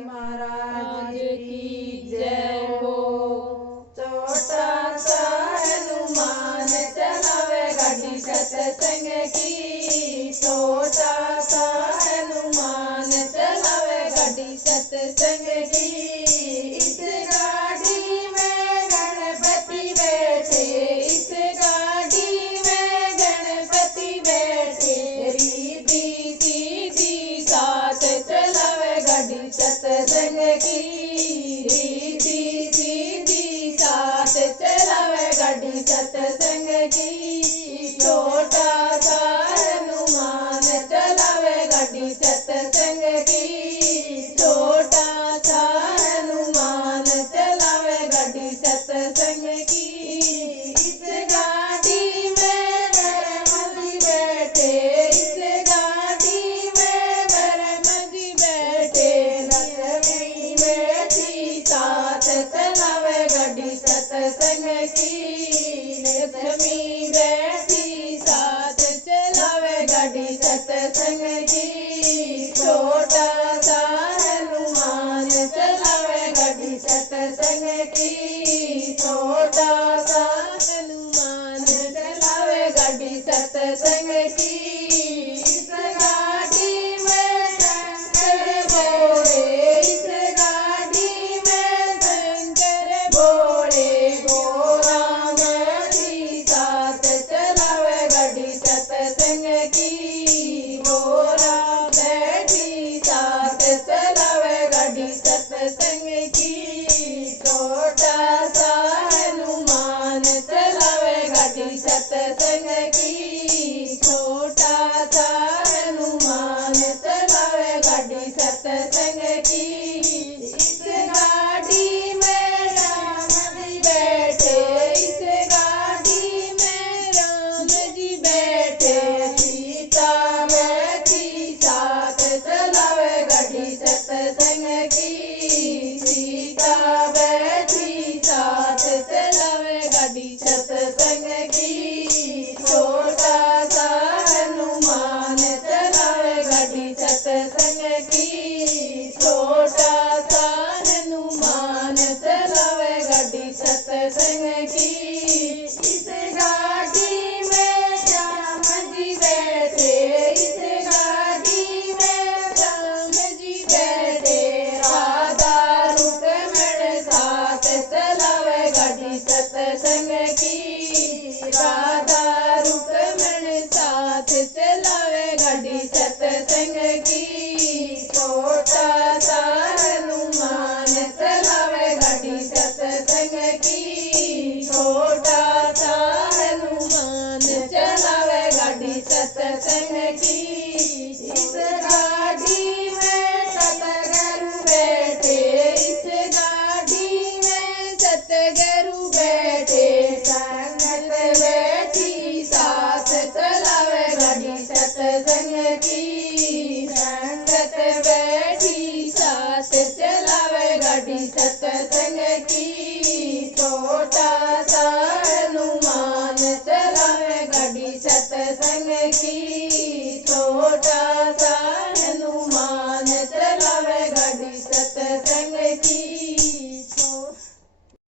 महाराज की जय हो। छोटा सा हनुमान चलावे गाड़ी सत्संग की। छोटा सा हनुमान चलावे गाड़ी सत्संग की। इस गाड़ी में गणपति बैठे, इस गाड़ी में गणपति बैठे। रीति सीधी साथ चलावे गाड़ी सत्संग की। रीति सीधी साथ चलावे गाड़ी सत्संग की। छोटा सा हनुमान चलावे गाड़ी सत्संग की। छोटा सा हनुमान चलावे गाड़ी सत्संग की। इस गाड़ी में गणपति बैठे, इस गाड़ी में गणपति बैठे। लक्ष्मी बैठी साथ चलावे गाड़ी सत्संग की। लक्ष्मी बैठी साथ चलावे गाड़ी सत्संग की। छोटा सा हनुमान चलावे गाड़ी सत्संग की। छोटा सा हनुमान चलावे गाड़ी सत्संग की। इस गाड़ी में शंकर भोले, इस गाड़ी में शंकर भोले। गोरा बैठी साथ चलावे गाड़ी सत्संग की। गोरा बैठी साथ चलावे गाड़ी सत्संग की। छोटा सा हनुमान चलावे गाड़ी सत्संग की। छोटा सा हनुमान चलावे गाड़ी सत्संग की। इस गाड़ी में राम जी बैठे, इस गाड़ी में राम जी बैठे। सीता बैठी साथ चलावे गाड़ी सत्संग की। सीता बैठी साथ चलावे गाड़ी सत्संग की। छोटा सा हनुमान चलावे गाड़ी सत्संग की। छोटा सा हनुमान चलावे गाड़ी सत्संग की।